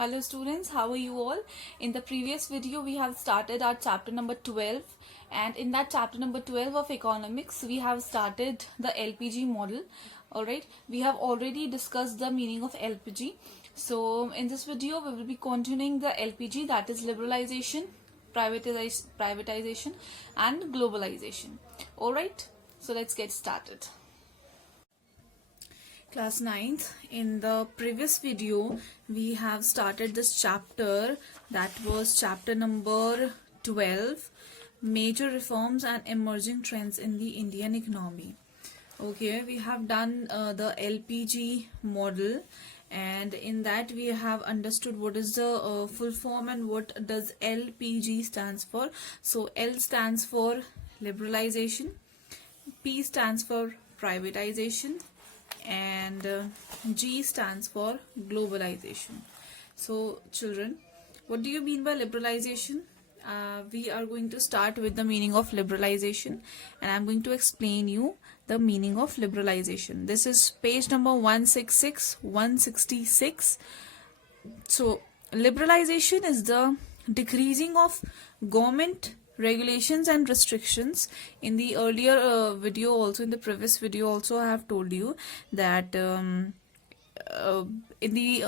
Hello students, how are you all? In the previous video we have started our chapter number 12, and in that chapter number 12 of economics we have started the LPG model. Alright, we have already discussed the meaning of LPG. So in this video we will be continuing the LPG, that is liberalization, privatization and globalization. Alright, so let's get started. Class 9th, in the previous video we have started this chapter, that was chapter number 12, major reforms and emerging trends in the Indian economy. Okay, we have done the LPG model, and in that we have understood what is the full form and what does LPG stands for. So L stands for liberalization, P stands for privatization, and G stands for globalization. So children, what do you mean by liberalization? We are going to start with the meaning of liberalization, and I'm going to explain you the meaning of liberalization. This is page number 166. So liberalization is the decreasing of government regulations and restrictions. In the earlier video also, in the previous video also, I have told you that in the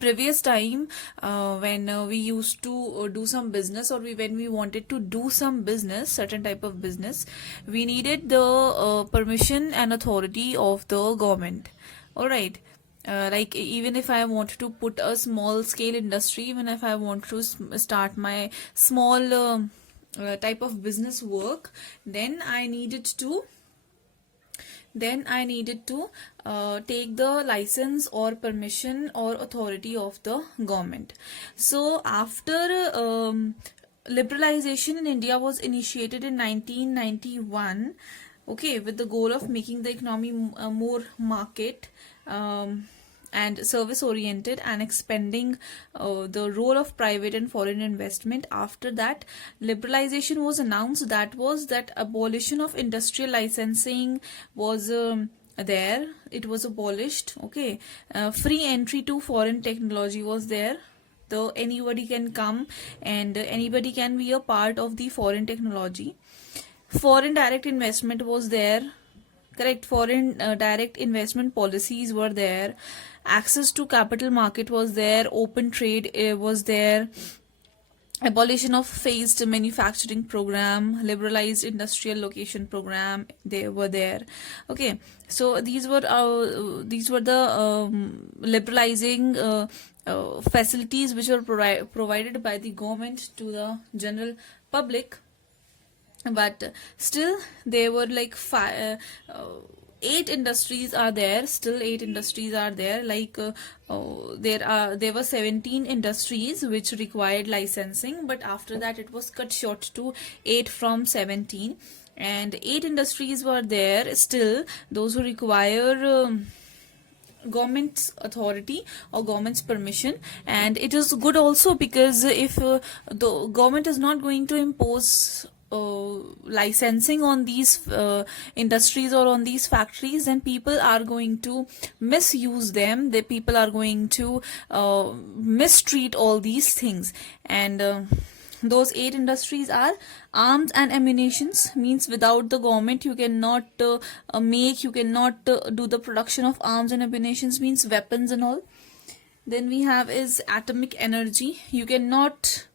previous time when we used to do some business, or when we wanted to do some business, certain type of business, we needed the permission and authority of the government. All right. Like even if I want to put a small scale industry, even if I want to start my small type of business work, then I needed to take the license or permission or authority of the government. So after liberalization in India was initiated in 1991, okay, with the goal of making the economy more market and service oriented, and expanding the role of private and foreign investment. After that, liberalization was announced. That was that abolition of industrial licensing was there. It was abolished. Okay, free entry to foreign technology was there. So anybody can come and anybody can be a part of the foreign technology. Foreign direct investment was there. Correct. Foreign direct investment policies were there. Access to capital market was there. Open trade was there. Abolition of phased manufacturing program, liberalized industrial location program, they were there. Okay, so these were the liberalizing facilities which were provided by the government to the general public. But still there were like 8 industries are there. Still 8 industries are there. Like there were 17 industries which required licensing, but after that it was cut short to 8 from 17, and 8 industries were there still, those who require government's authority or government's permission. And it is good also, because if the government is not going to impose licensing on these industries or on these factories, then people are going to misuse them. The people are going to mistreat all these things. And those 8 industries are arms and ammunitions, means without the government you cannot do the production of arms and ammunitions, means weapons and all. Then we have is atomic energy. You cannot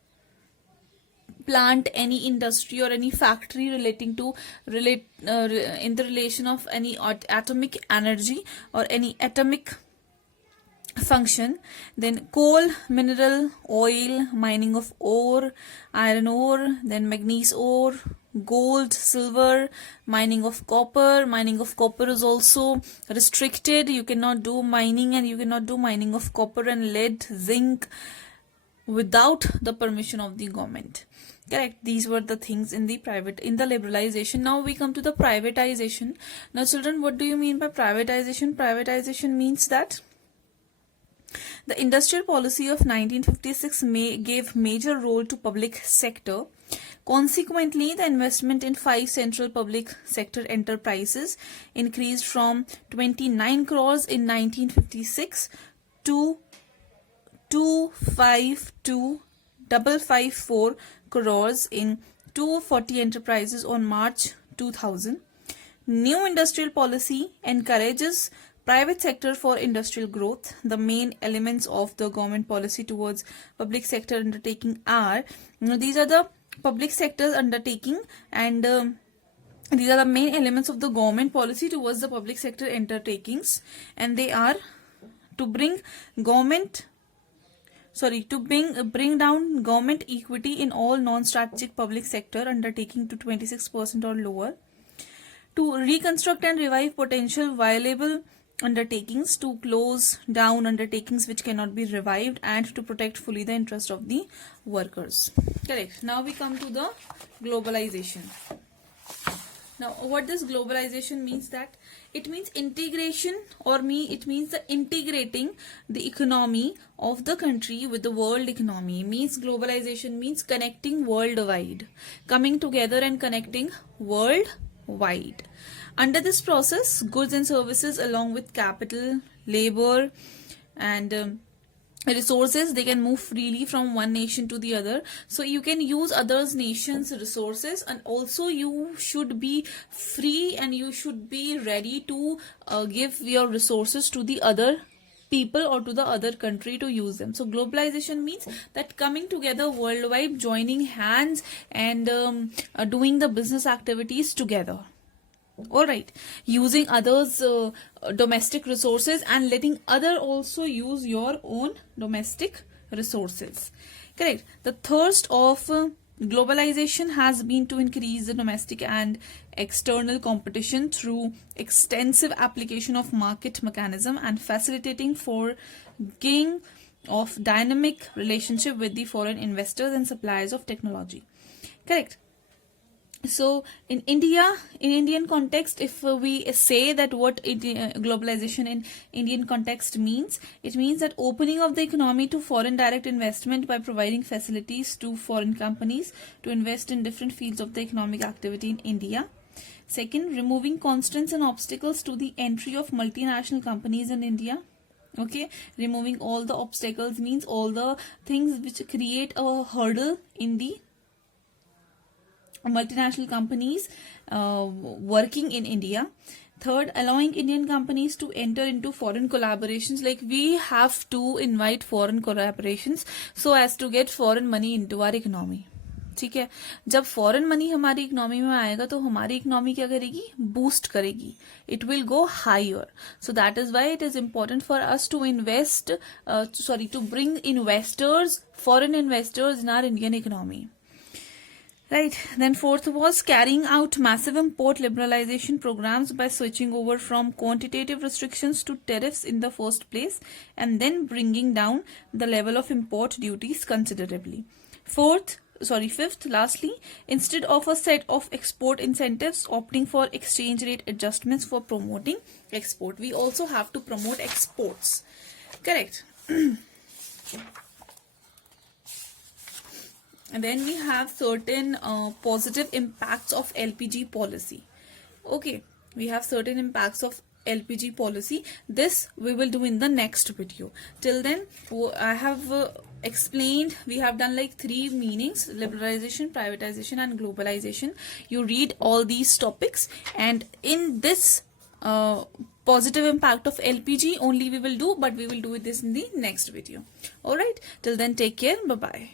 plant any industry or any factory in the relation of any atomic energy or any atomic function. Then coal, mineral, oil, mining of ore, iron ore, then manganese ore, gold, silver, mining of copper. Mining of copper is also restricted. You cannot do mining, and you cannot do mining of copper and lead, zinc, without the permission of the government. Correct. These were the things in the liberalization. Now we come to the privatization. Now children, what do you mean by privatization? Privatization means that the industrial policy of 1956 gave major role to public sector. Consequently, the investment in 5 central public sector enterprises increased from 29 crores in 1956 to 252,554 crores in 240 enterprises on March 2000. New industrial policy encourages private sector for industrial growth. The main elements of the government policy towards public sector undertaking are, these are the public sector undertaking, and these are the main elements of the government policy towards the public sector undertakings, and they are to bring down government equity in all non-strategic public sector undertaking to 26% or lower, to reconstruct and revive potential viable undertakings, to close down undertakings which cannot be revived, and to protect fully the interest of the workers. Correct. Now we come to the globalization. Now, what this globalization means, that it means integration, or it means the integrating the economy of the country with the world economy. Means globalization means connecting worldwide, coming together and connecting worldwide. Under this process, goods and services along with capital, labor, and resources, they can move freely from one nation to the other. So you can use others nations resources, and also you should be free and you should be ready to give your resources to the other people or to the other country to use them. So globalization means that coming together worldwide, joining hands, and doing the business activities together. Alright, using others domestic resources and letting other also use your own domestic resources. Correct. The thirst of globalization has been to increase the domestic and external competition through extensive application of market mechanism and facilitating forging of dynamic relationship with the foreign investors and suppliers of technology. Correct. So in Indian context, if we say that what globalization in Indian context means, it means that opening of the economy to foreign direct investment by providing facilities to foreign companies to invest in different fields of the economic activity in India. Second, removing constraints and obstacles to the entry of multinational companies in India. Okay, removing all the obstacles means all the things which create a hurdle in the multinational companies working in India. Third, allowing Indian companies to enter into foreign collaborations. Like we have to invite foreign collaborations so as to get foreign money into our economy. ठीक है, जब foreign money हमारी economy में आएगा तो हमारी economy क्या करेगी, बूस्ट करेगी, it will go higher. So that is why it is important for us to invest to bring investors, foreign investors in our Indian economy. Right. Then fourth was carrying out massive import liberalization programs by switching over from quantitative restrictions to tariffs in the first place, and then bringing down the level of import duties considerably. Fifth, lastly, instead of a set of export incentives, opting for exchange rate adjustments for promoting export. We also have to promote exports. Correct. And then we have certain positive impacts of LPG policy. Okay, we have certain impacts of LPG policy. This we will do in the next video. Till then, I have explained, we have done like 3 meanings: liberalization, privatization, and globalization. You read all these topics, and in this positive impact of LPG only we will do, but we will do this in the next video. Alright, till then, take care. Bye bye.